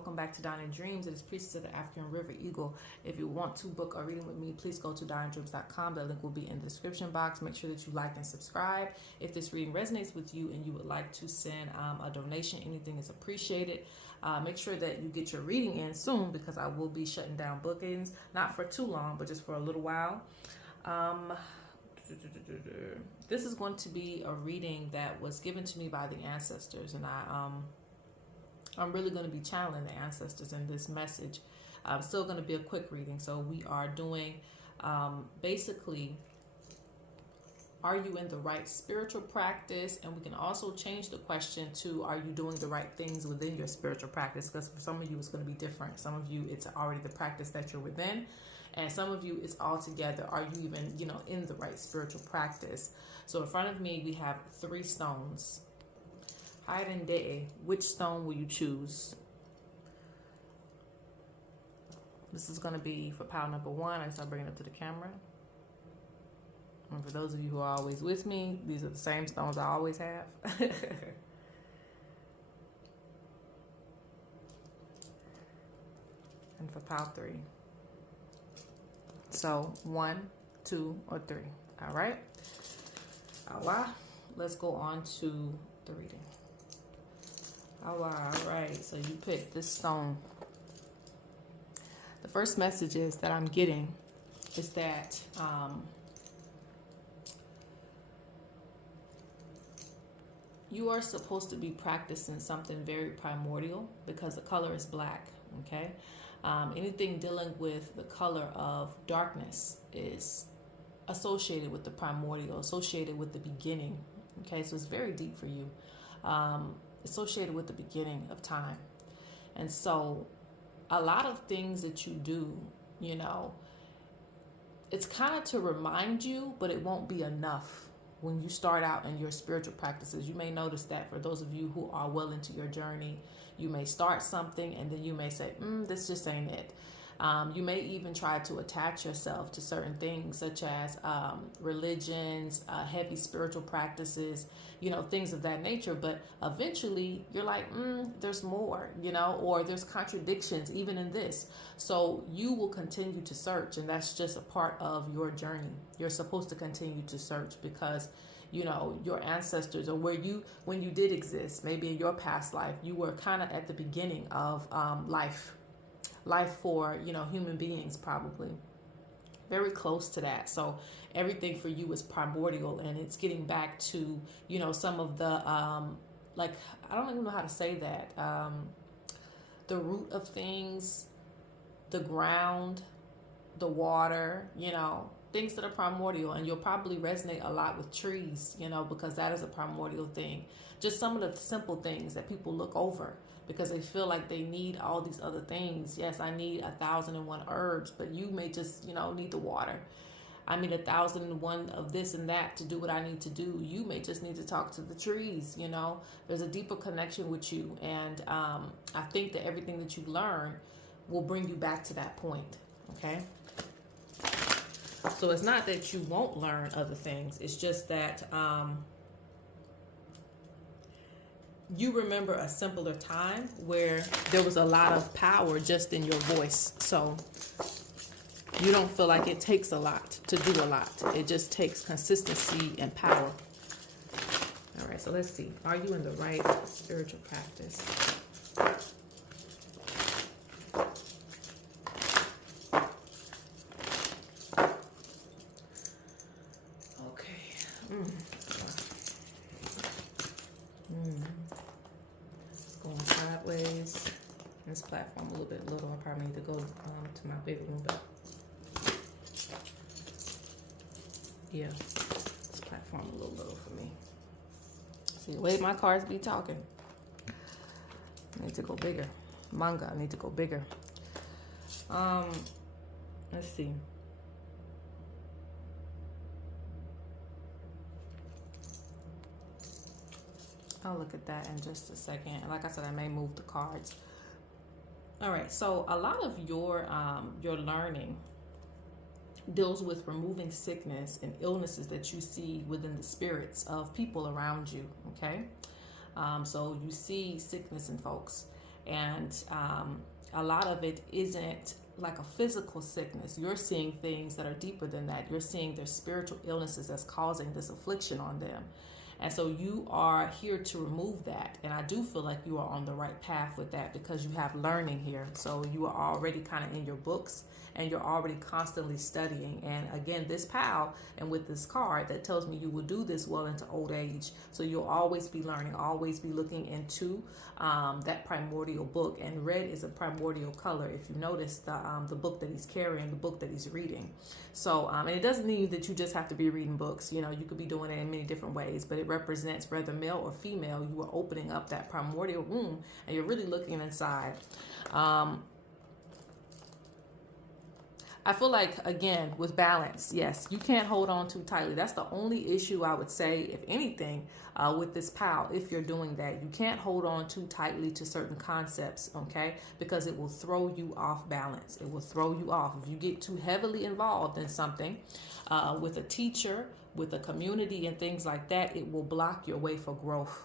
welcome back to Dining Dreams. It is Priestess of the African River Eagle. If you want to book a reading with me, please go to diningdreams.com. The link will be in the description box. Make sure that you like and subscribe. If this reading resonates with you and you would like to send a donation, anything is appreciated. Make sure that you get your reading in soon, because I will be shutting down bookings, not for too long, but just for a little while. This is going to be a reading that was given to me by the ancestors, and I'm really going to be channeling the ancestors in this message. I'm still going to be a quick reading. So we are doing basically, are you in the right spiritual practice? And we can also change the question to, are you doing the right things within your spiritual practice? Because for some of you, it's going to be different. Some of you, it's already the practice that you're within. And some of you, it's all together. Are you even, in the right spiritual practice? So in front of me, we have 3 stones. Which stone will you choose? This is going to be for pile number 1. I start bringing it up to the camera. And for those of you who are always with me, these are the same stones I always have. And for pile 3. So 1, 2, or 3. All right. Allah. Let's go on to the reading. All right, so you picked this stone. The first messages that I'm getting is that you are supposed to be practicing something very primordial, because the color is black, okay? Anything dealing with the color of darkness is associated with the primordial, associated with the beginning, okay? So it's very deep for you. Associated with the beginning of time. And so a lot of things that you do, it's kind of to remind you, but it won't be enough when you start out in your spiritual practices. You may notice that for those of you who are well into your journey, you may start something and then you may say, this just ain't it. You may even try to attach yourself to certain things, such as religions, heavy spiritual practices, things of that nature. But eventually you're like, there's more, or there's contradictions even in this. So you will continue to search, and that's just a part of your journey. You're supposed to continue to search because, your ancestors, or when you did exist, maybe in your past life, you were kind of at the beginning of life for, human beings, probably very close to that. So everything for you is primordial, and it's getting back to, some of the, I don't even know how to say that. The root of things, the ground, the water, things that are primordial. And you'll probably resonate a lot with trees, because that is a primordial thing. Just some of the simple things that people look over, because they feel like they need all these other things. Yes, I need 1,001 herbs, but you may just, need the water. I need 1,001 of this and that to do what I need to do. You may just need to talk to the trees, There's a deeper connection with you. And I think that everything that you learn will bring you back to that point, okay? So it's not that you won't learn other things. It's just that you remember a simpler time where there was a lot of power just in your voice. So you don't feel like it takes a lot to do a lot. It just takes consistency and power. All right, so let's see. Are you in the right spiritual practice? Going sideways. This platform a little bit little. I probably need to go to my big room, but yeah, this platform a little little for me. See the way my cards be talking. I need to go bigger. Manga, I need to go bigger. Let's see. I'll look at that in just a second. Like I said, I may move the cards. All right, so a lot of your learning deals with removing sickness and illnesses that you see within the spirits of people around you, okay? So you see sickness in folks, And a lot of it isn't like a physical sickness. You're seeing things that are deeper than that. You're seeing their spiritual illnesses that's causing this affliction on them. And so you are here to remove that. And I do feel like you are on the right path with that because you have learning here. So you are already kind of in your books and you're already constantly studying. And again, this pal and with this card that tells me you will do this well into old age. So you'll always be learning, always be looking into that primordial book. And red is a primordial color. If you notice the book that he's carrying, the book that he's reading. So, and it doesn't mean that you just have to be reading books. You know, you could be doing it in many different ways, but it represents whether male or female, you are opening up that primordial womb and you're really looking inside. I feel like, again, with balance, yes, you can't hold on too tightly. That's the only issue I would say, if anything, with this pal, if you're doing that. You can't hold on too tightly to certain concepts, okay? Because it will throw you off balance. It will throw you off. If you get too heavily involved in something with a teacher, with a community and things like that, it will block your way for growth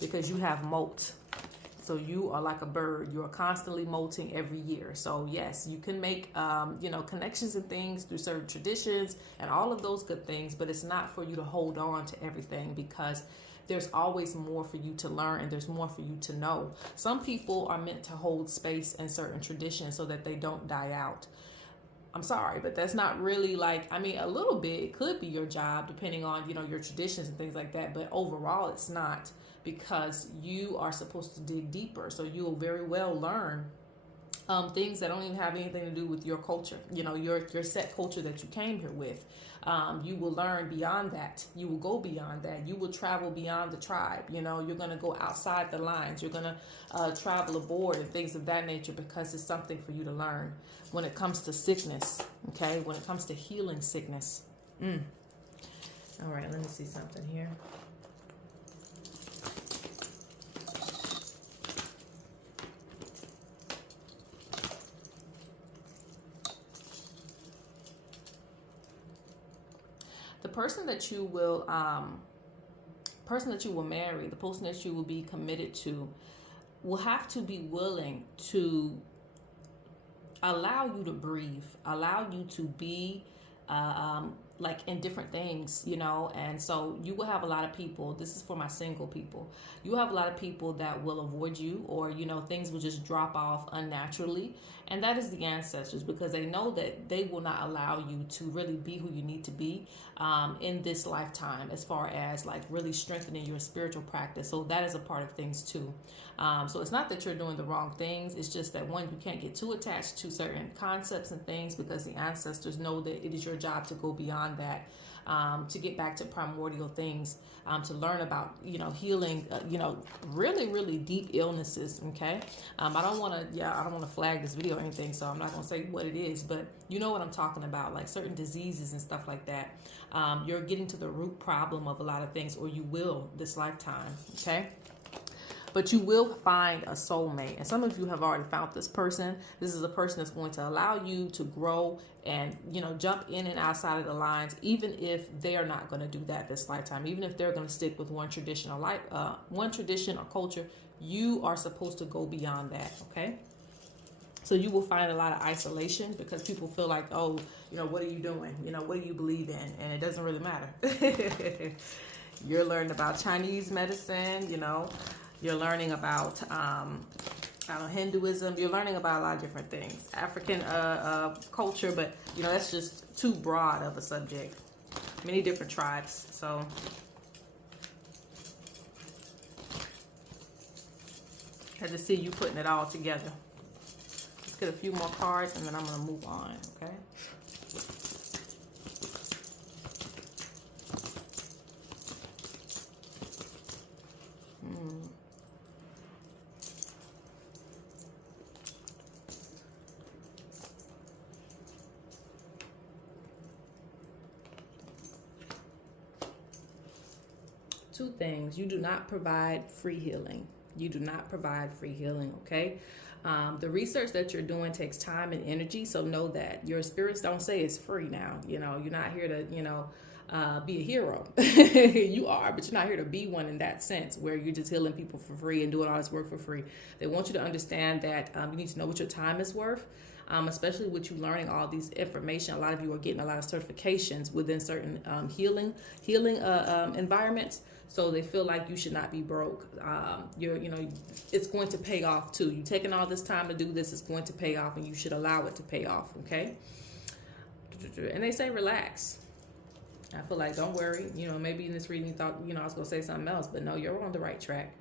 because you have molt. So you are like a bird. You are constantly molting every year. So yes, you can make, connections and things through certain traditions and all of those good things, but it's not for you to hold on to everything because there's always more for you to learn and there's more for you to know. Some people are meant to hold space in certain traditions so that they don't die out. I'm sorry, but that's not really like, I mean, a little bit, it could be your job depending on, your traditions and things like that. But overall, it's not, because you are supposed to dig deeper. So you will very well learn things that don't even have anything to do with your culture, your set culture that you came here with. You will learn beyond that. You will go beyond that. You will travel beyond the tribe. You're going to go outside the lines. You're going to travel abroad and things of that nature because it's something for you to learn when it comes to sickness, okay? When it comes to healing sickness. All right, let me see something here. The person that you will marry, the person that you will be committed to, will have to be willing to allow you to breathe, allow you to be like in different things, and so you will have a lot of people. This is for my single people. You have a lot of people that will avoid you, or things will just drop off unnaturally, and that is the ancestors, because they know that they will not allow you to really be who you need to be in this lifetime, as far as like really strengthening your spiritual practice. So that is a part of things too. So it's not that you're doing the wrong things. It's just that, one, you can't get too attached to certain concepts and things because the ancestors know that it is your job to go beyond that, to get back to primordial things, to learn about, healing, really, really deep illnesses. Okay. I don't want to flag this video or anything, so I'm not going to say what it is, but you know what I'm talking about, like certain diseases and stuff like that. You're getting to the root problem of a lot of things, or you will this lifetime. Okay. But you will find a soulmate. And some of you have already found this person. This is a person that's going to allow you to grow and, jump in and outside of the lines, even if they are not going to do that this lifetime. Even if they're going to stick with one tradition or culture, you are supposed to go beyond that, okay? So you will find a lot of isolation because people feel like, oh, what are you doing? What do you believe in? And it doesn't really matter. You're learning about Chinese medicine, You're learning about Hinduism. You're learning about a lot of different things. African culture, but that's just too broad of a subject. Many different tribes. So I just see you putting it all together. Let's get a few more cards and then I'm going to move on, okay? Two things. You do not provide free healing. You do not provide free healing, okay? The research that you're doing takes time and energy, so know that. Your spirits don't say it's free now. You're not here to, be a hero. You are, but you're not here to be one in that sense where you're just healing people for free and doing all this work for free. They want you to understand that you need to know what your time is worth. Especially with you learning all these information. A lot of you are getting a lot of certifications within certain healing environments. So they feel like you should not be broke. It's going to pay off too. You taking all this time to do this, it's going to pay off, and you should allow it to pay off. Okay. And they say relax. I feel like don't worry. Maybe in this reading you thought I was going to say something else, but no, you're on the right track.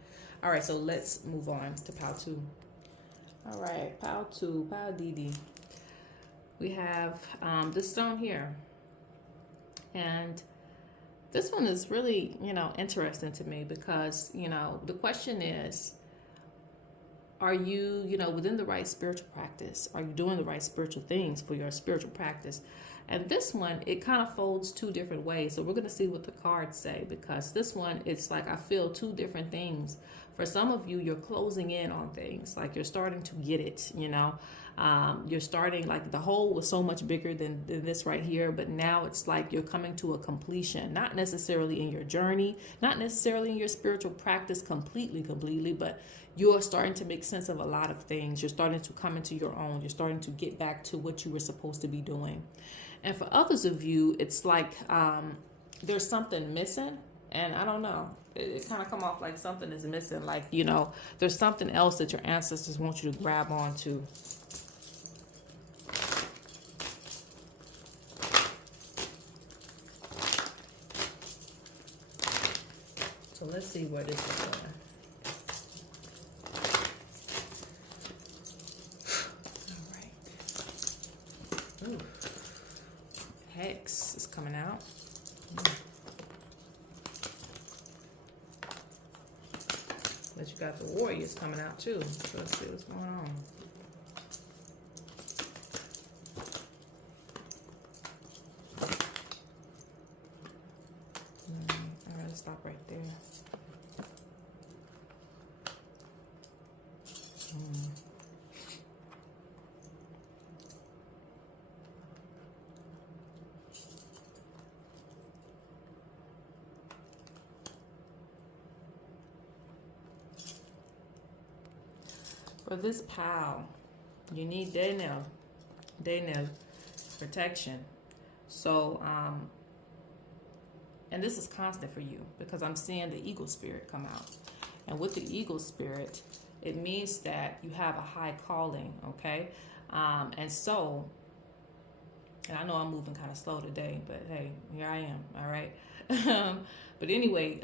All right, so let's move on to pile 2. All right, pile 2, pile DD. We have this stone here. And this one is really, interesting to me because, the question is, are you, within the right spiritual practice? Are you doing the right spiritual things for your spiritual practice? And this one, it kind of folds 2 different ways. So we're going to see what the cards say, because this one, it's like I feel 2 different things. For some of you, you're closing in on things, like you're starting to get it, you're starting, like the hole was so much bigger than this right here, but now it's like you're coming to a completion, not necessarily in your journey, not necessarily in your spiritual practice completely, but you're starting to make sense of a lot of things. You're starting to come into your own. You're starting to get back to what you were supposed to be doing. And for others of you, it's like there's something missing. And I don't know, it kind of come off like something is missing. Like, there's something else that your ancestors want you to grab onto. So let's see where this is going. All right. Ooh. Hex is coming out. But you got the warriors coming out too. So let's see what's going on. All right, let's stop right there. For this pile, you need Daniel protection. So, and this is constant for you because I'm seeing the eagle spirit come out. And with the eagle spirit, it means that you have a high calling, okay? And I know I'm moving kind of slow today, but hey, here I am, all right? But anyway,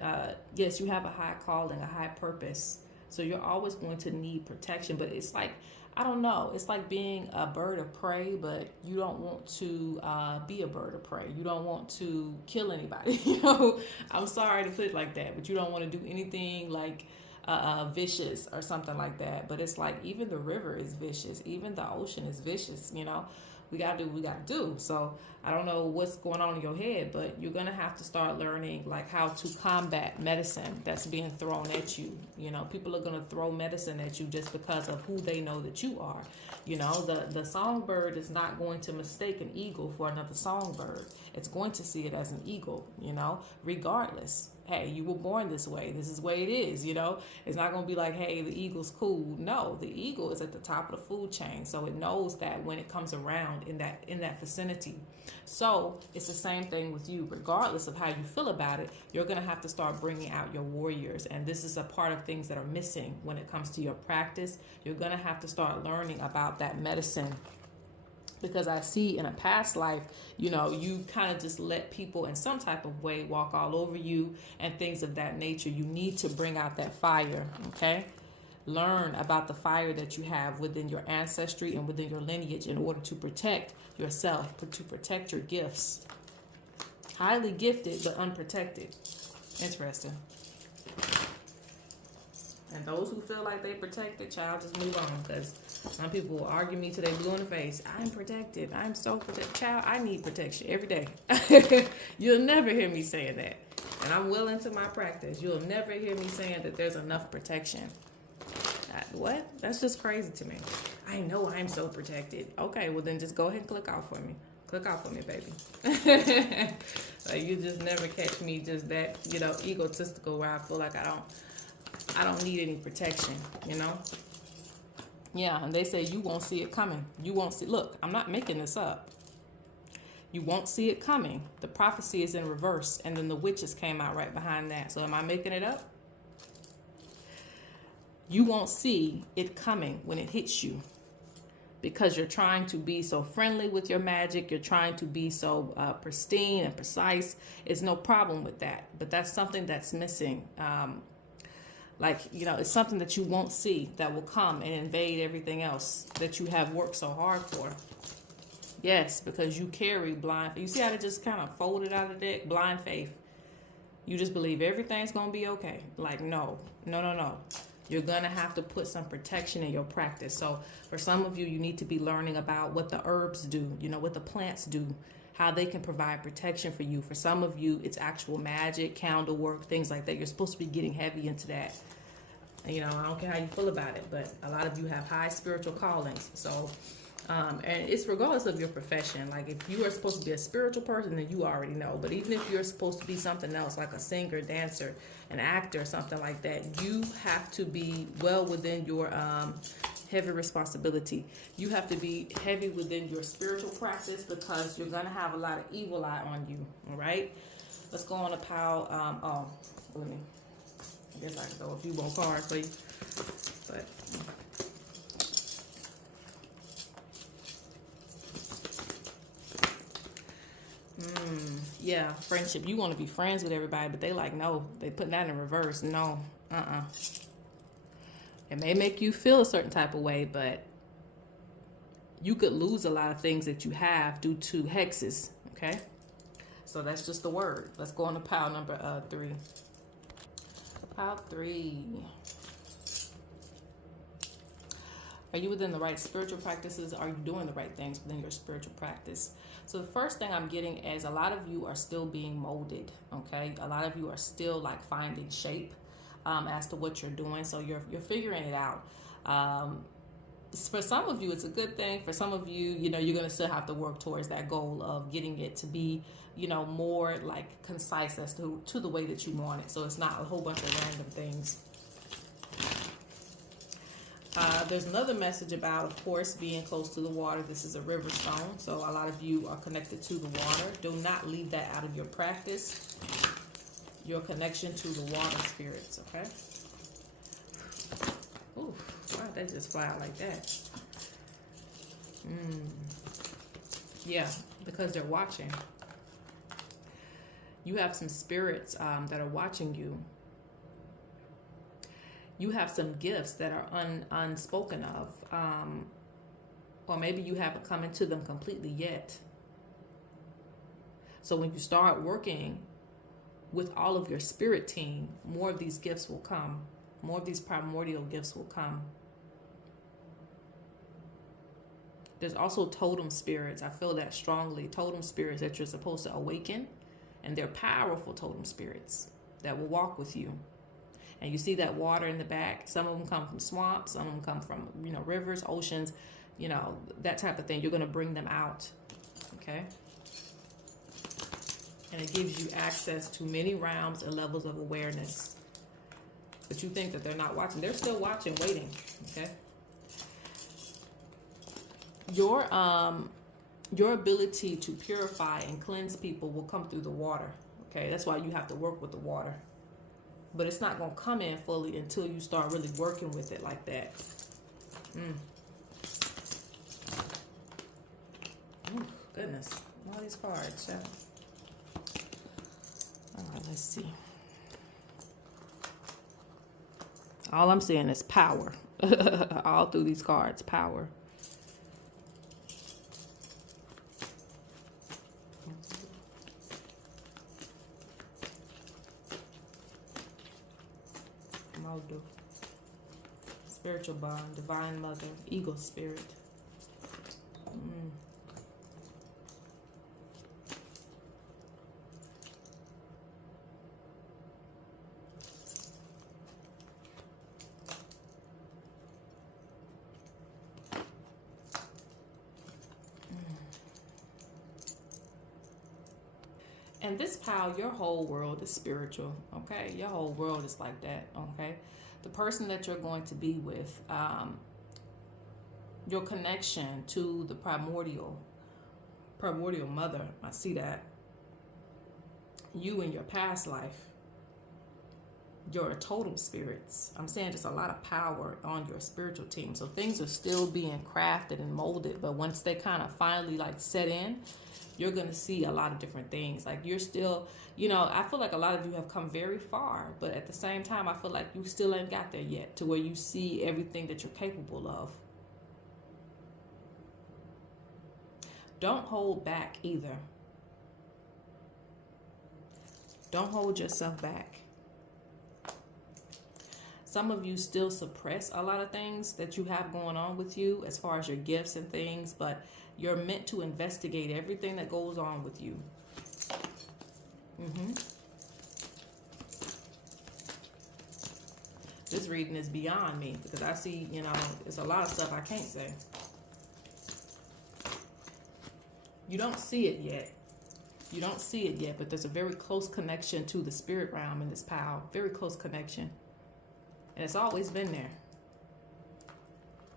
yes, you have a high calling, a high purpose. So you're always going to need protection, but it's like, I don't know, it's like being a bird of prey, but you don't want to be a bird of prey. You don't want to kill anybody. I'm sorry to put it like that, but you don't want to do anything like vicious or something like that. But it's like even the river is vicious, even the ocean is vicious. We gotta do what we gotta do. So I don't know what's going on in your head, but you're gonna have to start learning like how to combat medicine that's being thrown at you. People are gonna throw medicine at you just because of who they know that you are. The songbird is not going to mistake an eagle for another songbird. It's going to see it as an eagle, regardless. Hey, you were born this way. This is the way it is, It's not going to be like, hey, the eagle's cool. No, the eagle is at the top of the food chain. So it knows that when it comes around in that vicinity. So it's the same thing with you. Regardless of how you feel about it, you're going to have to start bringing out your warriors. And this is a part of things that are missing when it comes to your practice. You're going to have to start learning about that medicine. Because I see in a past life, you kind of just let people in some type of way walk all over you and things of that nature. You need to bring out that fire, okay? Learn about the fire that you have within your ancestry and within your lineage in order to protect yourself, to protect your gifts. Highly gifted, but unprotected. Interesting. And those who feel like they protected, child, just move on, because some people will argue me till they blue in the face. I'm protected. I'm so protected. Child, I need protection every day. You'll never hear me saying that. And I'm well into my practice. You'll never hear me saying that there's enough protection. What? That's just crazy to me. I know I'm so protected. Okay, well then just go ahead and click off for me. Look out for me, baby. Like, you just never catch me just that, you know, egotistical where I feel like I don't need any protection, you know? Yeah, and they say you won't see it coming. You won't see, look, I'm not making this up. You won't see it coming. The prophecy is in reverse, and then the witches came out right behind that. So am I making it up? You won't see it coming when it hits you because you're trying to be so friendly with your magic. You're trying to be so pristine and precise. It's no problem with that, but that's something that's missing. Like, you know, it's something that you won't see that will come and invade everything else that you have worked so hard for. Yes, because you carry blind. You see how they just kind of folded out of the deck? Blind faith. You just believe everything's going to be okay. Like, no. You're going to have to put some protection in your practice. So for some of you, you need to be learning about what the herbs do, you know, what the plants do, how they can provide protection for you. For some of you, it's actual magic, candle work, things like that. You're supposed to be getting heavy into that. You know, I don't care how you feel about it, but a lot of you have high spiritual callings. So, and it's regardless of your profession. Like, if you are supposed to be a spiritual person, then you already know. But even if you're supposed to be something else, like a singer, dancer, an actor, something like that, you have to be well within your heavy responsibility. You have to be heavy within your spiritual practice because you're going to have a lot of evil eye on you. All right? Let's go on a pile. Let me. I guess I can throw a few more cards for you. But yeah, friendship. You want to be friends with everybody, but they like, no. They putting that in reverse. No. It may make you feel a certain type of way, but you could lose a lot of things that you have due to hexes. Okay? So that's just the word. Let's go on to pile number 3. Pile 3. Are you within the right spiritual practices? Are you doing the right things within your spiritual practice? So the first thing I'm getting is a lot of you are still being molded, okay? A lot of you are still like finding shape as to what you're doing. So you're figuring it out. For some of you, it's a good thing. For some of you, you know, you're going to still have to work towards that goal of getting it to be, you know, more like concise as to the way that you want it. So it's not a whole bunch of random things. There's another message about, of course, being close to the water. This is a river stone, so a lot of you are connected to the water. Do not leave that out of your practice. Your connection to the water spirits, okay? Ooh, why did they just fly out like that? Yeah, because they're watching. You have some spirits that are watching you. You have some gifts that are unspoken of, or maybe you haven't come into them completely yet. So when you start working with all of your spirit team, more of these gifts will come. More of these primordial gifts will come. There's also totem spirits. I feel that strongly. Totem spirits that you're supposed to awaken, and they're powerful totem spirits that will walk with you. And you see that water in the back. Some of them come from swamps. Some of them come from, you know, rivers, oceans, you know, that type of thing. You're going to bring them out, okay? And it gives you access to many realms and levels of awareness. But you think that they're not watching. They're still watching, waiting, okay? Your ability to purify and cleanse people will come through the water, okay? That's why you have to work with the water. But it's not going to come in fully until you start really working with it like that. Oh, goodness. All these cards. Yeah. All right, let's see. All I'm seeing is power. All through these cards, power. Spiritual bond, divine mother, eagle spirit. saying this pal, your whole world is spiritual, okay? Your whole world is like that, okay? The person that you're going to be with, your connection to the primordial mother, I see that. You in your past life, your total spirits. I'm saying just a lot of power on your spiritual team. So things are still being crafted and molded, but once they kind of finally like set in, you're going to see a lot of different things. Like you're still, you know, I feel like a lot of you have come very far, but at the same time, I feel like you still ain't got there yet to where you see everything that you're capable of. Don't hold back either. Don't hold yourself back. Some of you still suppress a lot of things that you have going on with you as far as your gifts and things, but you're meant to investigate everything that goes on with you. This reading is beyond me because I see, you know, there's a lot of stuff I can't say. You don't see it yet. You don't see it yet, but there's a very close connection to the spirit realm in this pile. Very close connection. And it's always been there.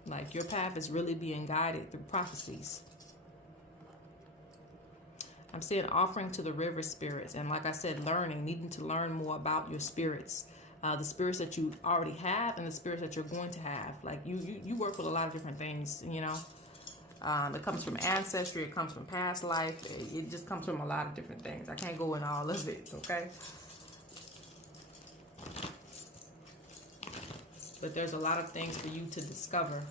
Like your path is really being guided through prophecies. I'm seeing offering to the river spirits. And like I said, learning, needing to learn more about your spirits. The spirits that you already have and the spirits that you're going to have. Like you work with a lot of different things, you know. It comes from ancestry. It comes from past life. It just comes from a lot of different things. I can't go in all of it, okay? But there's a lot of things for you to discover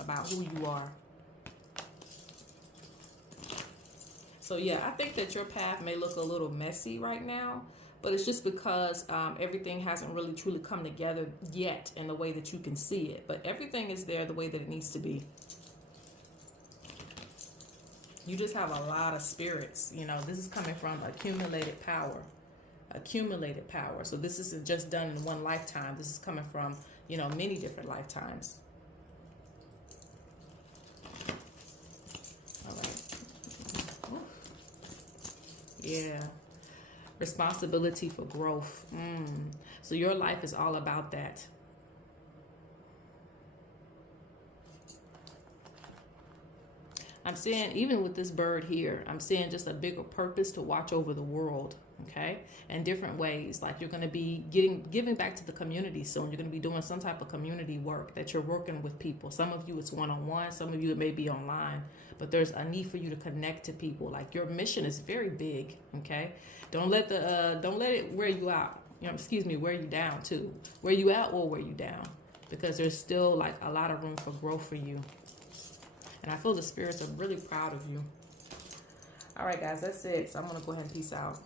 about who you are. So yeah, I think that your path may look a little messy right now, but it's just because everything hasn't really truly come together yet in the way that you can see it. But everything is there the way that it needs to be. You just have a lot of spirits. You know, this is coming from accumulated power. Accumulated power. So this isn't just done in one lifetime. This is coming from, you know, many different lifetimes. All right. Yeah. Responsibility for growth. So your life is all about that. I'm seeing, even with this bird here, I'm seeing just a bigger purpose to watch over the world, okay? In different ways. Like you're going to be giving back to the community soon. You're going to be doing some type of community work that you're working with people. Some of you it's one-on-one. Some of you it may be online. But there's a need for you to connect to people. Like your mission is very big, okay? Don't let it wear you out. You know, wear you down too. Wear you out or wear you down. Because there's still like a lot of room for growth for you. And I feel the spirits are really proud of you. All right, guys, that's it. So I'm going to go ahead and peace out.